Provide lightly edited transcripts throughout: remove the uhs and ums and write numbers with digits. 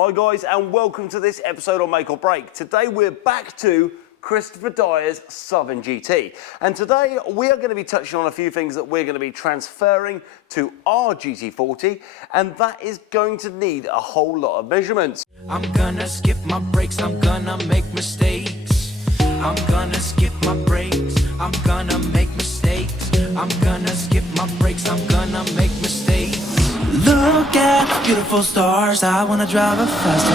Hi guys, and welcome to this episode on Make or Break. Today we're back to Christopher Dyer's Southern GT. And today we are going to be touching on a few things that we're going to be transferring to our GT40, and that is going to need a whole lot of measurements. I'm gonna skip my breaks, I'm gonna make mistakes. I'm gonna skip my breaks, I'm gonna make mistakes. I'm gonna skip my breaks, I'm gonna make mistakes. Look at beautiful stars, I wanna drive a faster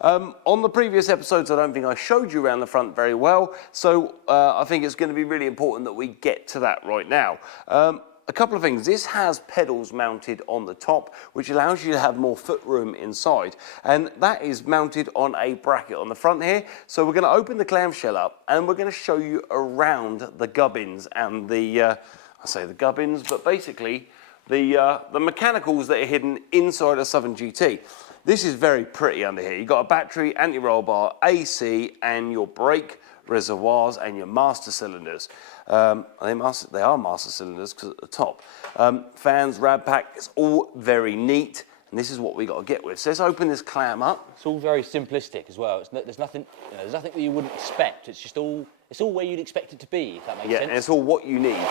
car. On the previous episodes, I don't think I showed you around the front very well, so I think it's going to be really important that we get to that right now. A couple of things. This has pedals mounted on the top, which allows you to have more foot room inside, and that is mounted on a bracket on the front here. So we're going to open the clamshell up, and we're going to show you around the gubbins and the, I say the gubbins, but basically the mechanicals that are hidden inside a Southern GT. This is very pretty under here. You've got a battery, anti-roll bar, AC, and your brake reservoirs and your master cylinders. They are master cylinders because at the top. Fans, rad pack, it's all very neat, and this is what we got to get with. So let's open this clam up. It's all very simplistic as well. There's nothing, there's nothing that you wouldn't expect. It's just all, it's all where you'd expect it to be, if that makes sense. Yeah, and it's all what you need.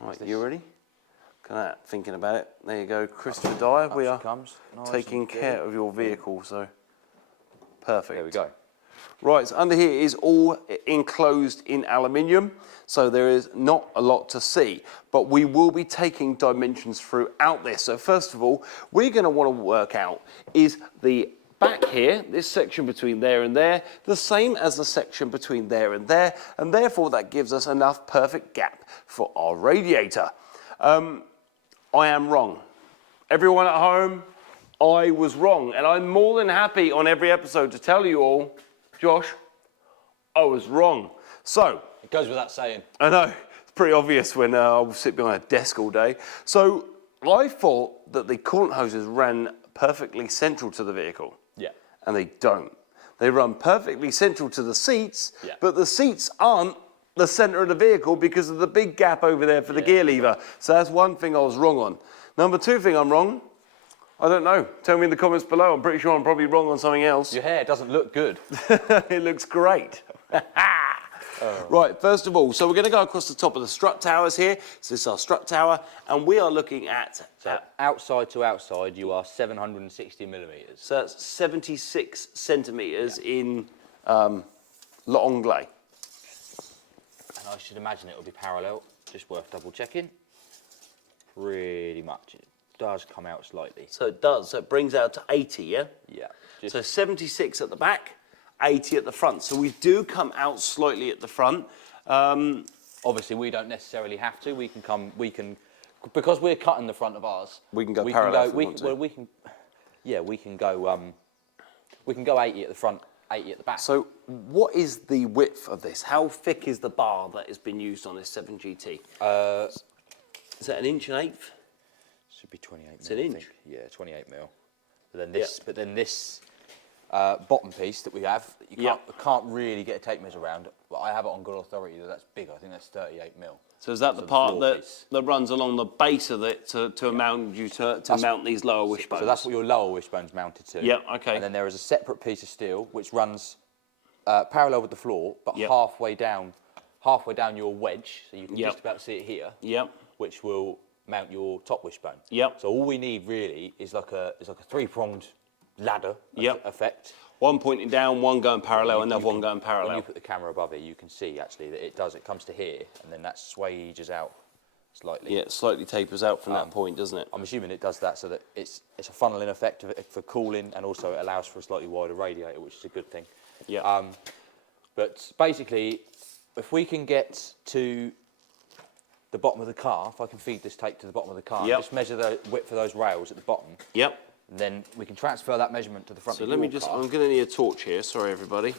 Right, you ready? Look at that, thinking about it. There you go, Christopher Dyer. We are taking care of your vehicle, so perfect. There we go. Right, so under here is all enclosed in aluminium, so there is not a lot to see, but we will be taking dimensions throughout this. So first of all, we're going to want to work out is the back here, this section between there and there, the same as the section between there, and therefore that gives us enough perfect gap for our radiator. I am wrong. Everyone at home, I was wrong, and I'm more than happy on every episode to tell you all, Josh, I was wrong. So, It goes without saying. I know, it's pretty obvious when I sit behind a desk all day. So, I thought that the coolant hoses ran perfectly central to the vehicle. Yeah. And they don't. They run perfectly central to the seats, Yeah. but the seats aren't the center of the vehicle because of the big gap over there for the gear lever. So that's one thing I was wrong on. Number two thing I'm wrong, I don't know. Tell me in the comments below. I'm pretty sure I'm probably wrong on something else. Your hair doesn't look good. It looks great. Right, first of all, so we're going to go across the top of the strut towers here. So this is our strut tower, and we are looking at... So outside to outside, you are 760 millimetres. So that's 76 centimetres in l'anglais. And I should imagine it will be parallel. Just worth double checking. Pretty much. It does come out slightly. So it does. So it brings out to 80, yeah? Yeah. So 76 at the back, 80 at the front. So we do come out slightly at the front. Obviously, we don't necessarily have to. We can, because we're cutting the front of ours. We can go parallel if we want to. Well, we can go 80 at the front, 80 at the back. So what is the width of this? How thick is the bar that has been used on this 7GT? Is that 1 1/8 inches? Should be 28 mil. It's an inch. Yeah, 28 mil. But then this bottom piece that we have, you can't really get a tape measure around. But I have it on good authority that that's big. I think that's 38 mil. So is that the part that runs along the base of it to mount you to mount these lower wishbones? So that's what your lower wishbone's mounted to. Yeah, okay. And then there is a separate piece of steel which runs parallel with the floor, but halfway down your wedge, so you can just about see it here. Yep. Which will mount your top wishbone. Yep. So all we need really is like a three-pronged ladder effect. One pointing down, one going parallel, another one going parallel. When you put the camera above it, you can see actually that it comes to here, and then that swages out slightly. Yeah, it slightly tapers out from that point, doesn't it? I'm assuming it does that so that it's a funneling effect for cooling, and also it allows for a slightly wider radiator, which is a good thing. Yeah. But basically, if we can get to the bottom of the car, if I can feed this tape to the bottom of the car, and just measure the width of those rails at the bottom. Yep. Then we can transfer that measurement to the front of your car. I'm going to need a torch here, sorry everybody.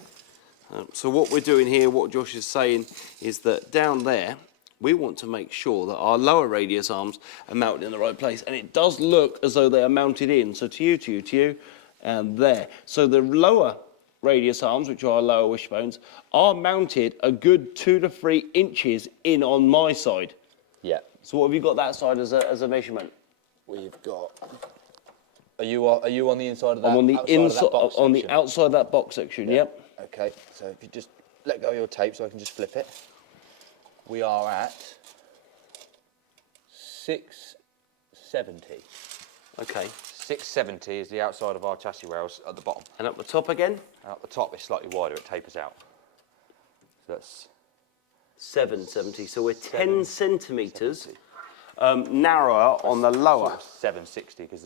So what we're doing here, what Josh is saying, is that down there, we want to make sure that our lower radius arms are mounted in the right place. And it does look as though they are mounted in, so to you, and there. So the lower radius arms, which are our lower wishbones, are mounted a good 2 to 3 inches in on my side. Yeah. So what have you got that side as a measurement? we've got. Are you on the inside of that? I'm on the inside, on the section? outside of that box section. Yeah. Yep. Okay, so if you just let go of your tape so I can just flip it. We are at 670. Okay. 670 is the outside of our chassis rails at the bottom. And up the top again? And up the top it's slightly wider, it tapers out. So that's 770. So we're 10 centimetres narrower on the lower. Sort of 760 because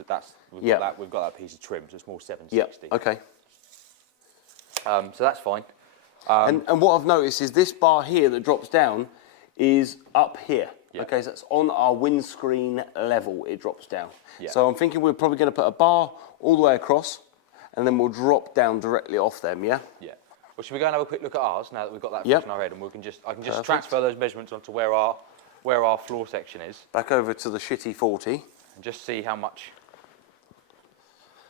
we've got that piece of trim, so it's more 760. Yeah. Okay. So that's fine. And what I've noticed is this bar here that drops down is up here. Yeah. Okay, so it's on our windscreen level, it drops down. Yeah. So I'm thinking we're probably going to put a bar all the way across and then we'll drop down directly off them, yeah? Yeah. Well, should we go and have a quick look at ours now that we've got that Yep. in our head, and I can just Perfect. transfer those measurements onto where our floor section is Back over to the shitty 40. and just see how much.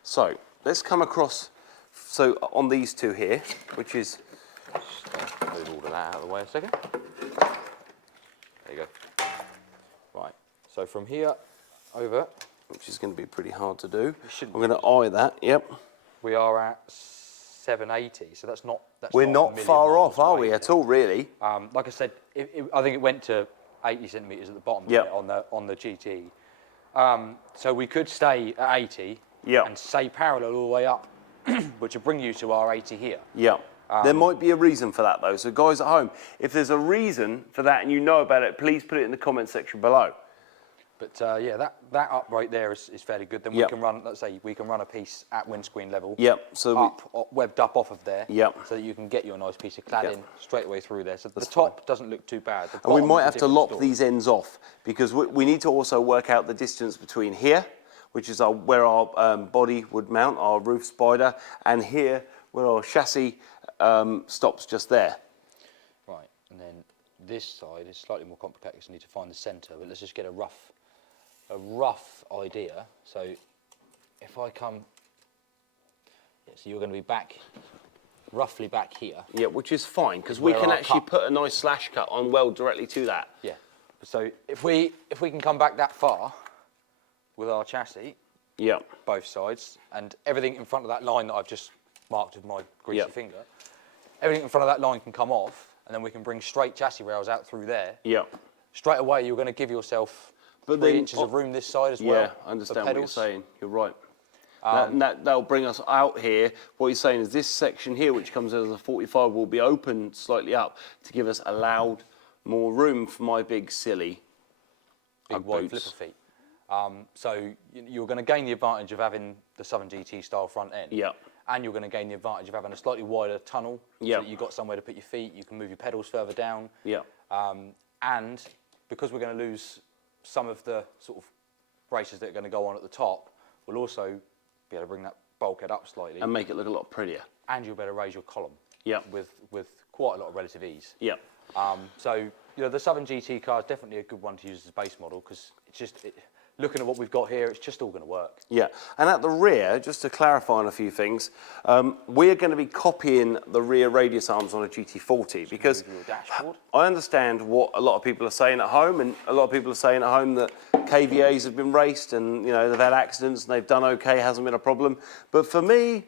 So let's come across, so on these two here, which is, Just move all of that out of the way a second. There you go. Right. So from here over, which is going to be pretty hard to do. I'm shouldn't going to eye that, yep. we are at 780. So that's not. We're a not million far miles off, are away, we, is at it? all, really? Like I said, I think it went to 80 centimetres at the bottom Yep. on the GT. So we could stay at 80 Yep. and stay parallel all the way up, which would bring you to our 80 here. Yeah. There might be a reason for that, though. So guys at home, if there's a reason for that and you know about it, please put it in the comment section below. But yeah, that up right there is fairly good. Then Yep. we can run, let's say, we can run a piece at windscreen level. Yep. So Webbed up off of there. Yep. So that you can get your nice piece of cladding Yep. straight away through there. So the That's top doesn't look too bad. The and we bottom might is a have to different lop story. these ends off because we need to also work out the distance between here, which is where our body would mount, our roof spider, and here where our chassis stops just there. Right, and then this side is slightly more complicated because I need to find the centre, but let's just get a rough idea. So if I come, yeah, so you're going to be roughly back here. Yeah, which is fine because we Where can our actually cut- put a nice slash cut on weld directly to that. Yeah. So if we can come back that far with our chassis, Yeah. both sides, and everything in front of that line that I've just marked with my greasy Yep. finger, everything in front of that line can come off, and then we can bring straight chassis rails out through there. Yeah. Straight away, you're going to give yourself But 3 then- inches of room this side as well. Yeah, I understand what you're pedals. saying. You're right. That'll bring us out here. What you're saying is this section here, which comes as a 45, will be opened slightly up to give us allowed more room for my big silly Big Ugg wide boots. flipper feet. So you're going to gain the advantage of having the Southern GT style front end. Yeah. And you're going to gain the advantage of having a slightly wider tunnel. Yeah. So that you've got somewhere to put your feet. You can move your pedals further down. Yeah. And because we're going to lose some of the sort of braces that are going to go on at the top, we'll also be able to bring that bulkhead up slightly. And make it look a lot prettier. And you'll be able to raise your column. Yeah. With quite a lot of relative ease. Yeah. So the Southern GT car is definitely a good one to use as a base model because it's just looking at what we've got here, it's just all going to work. Yeah, and at the rear, just to clarify on a few things, we're going to be copying the rear radius arms on a GT40 because Move your dashboard. I understand what a lot of people are saying at home, and a lot of people are saying at home that KVAs have been raced and they've had accidents and they've done okay, hasn't been a problem. But for me,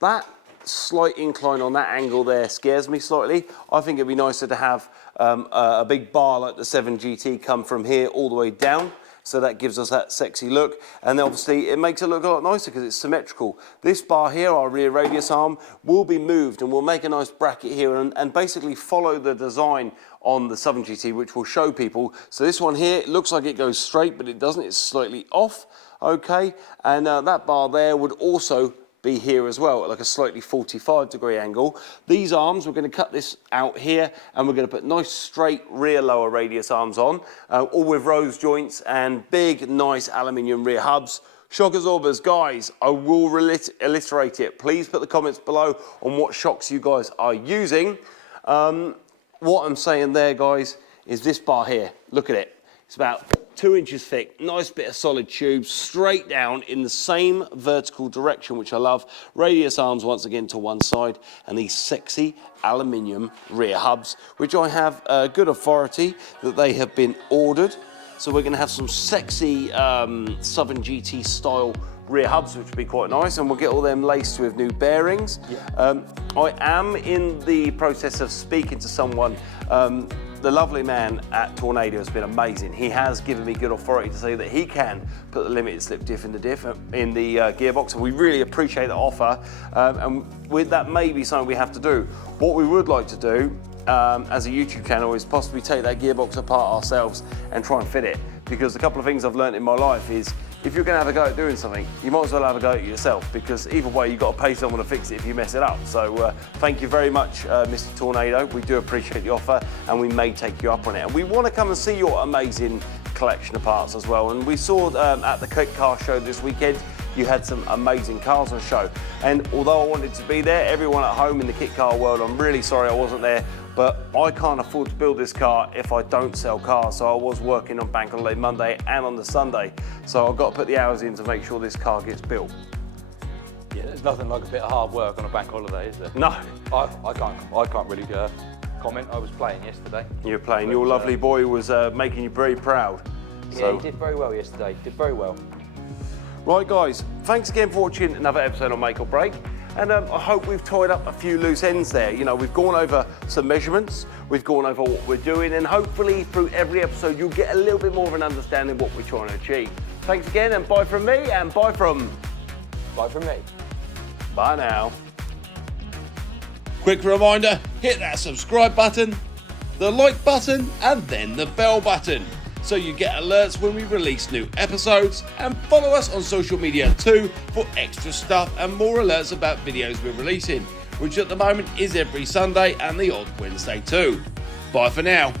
that slight incline on that angle there scares me slightly. I think it'd be nicer to have a big bar like the 7 GT come from here all the way down. So that gives us that sexy look. And obviously it makes it look a lot nicer because it's symmetrical. This bar here, our rear radius arm, will be moved and we'll make a nice bracket here and basically follow the design on the Southern GT, which will show people. So this one here, it looks like it goes straight, but it doesn't, it's slightly off, okay? And that bar there would also be here as well, at like a slightly 45-degree angle. These arms, we're going to cut this out here and we're going to put nice straight rear lower radius arms on, all with rose joints and big nice aluminium rear hubs. Shock absorbers, guys, I will alliterate it. Please put the comments below on what shocks you guys are using. What I'm saying there, guys, is this bar here. Look at it. It's about 2 inches thick, nice bit of solid tube, straight down in the same vertical direction, which I love. Radius arms once again to one side, and these sexy aluminium rear hubs, which I have good authority that they have been ordered So we're going to have some sexy Southern GT style rear hubs, which will be quite nice, and we'll get all them laced with new bearings. Yeah. I am in the process of speaking to someone. The lovely man at Tornado has been amazing. He has given me good authority to say that he can put the limited slip diff in the gearbox, and we really appreciate the offer. And with that, may be something we have to do. What we would like to do as a YouTube channel is possibly take that gearbox apart ourselves and try and fit it. Because a couple of things I've learned in my life is, if you're going to have a go at doing something, you might as well have a go at it yourself, because either way you've got to pay someone to fix it if you mess it up. So thank you very much, Mr. Tornado. We do appreciate the offer, and we may take you up on it. And we want to come and see your amazing collection of parts as well. And we saw at the Kit Car show this weekend, you had some amazing cars on show. And although I wanted to be there, everyone at home in the kit car world, I'm really sorry I wasn't there, but I can't afford to build this car if I don't sell cars. So I was working on Bank Holiday Monday and on the Sunday. So I've got to put the hours in to make sure this car gets built. Yeah, there's nothing like a bit of hard work on a bank holiday, is there? No. I can't really comment. I was playing yesterday. You were playing. Your lovely boy was making you very proud. Yeah, he did very well yesterday. Did very well. Right, guys, thanks again for watching another episode of Make or Break. And I hope we've tied up a few loose ends there. You know, we've gone over some measurements, we've gone over what we're doing, and hopefully through every episode you'll get a little bit more of an understanding of what we're trying to achieve. Thanks again, and bye from me, and bye from me. Bye now. Quick reminder, hit that subscribe button, the like button, and then the bell button, so you get alerts when we release new episodes, and follow us on social media too for extra stuff and more alerts about videos we're releasing, which at the moment is every Sunday and the odd Wednesday too. Bye for now.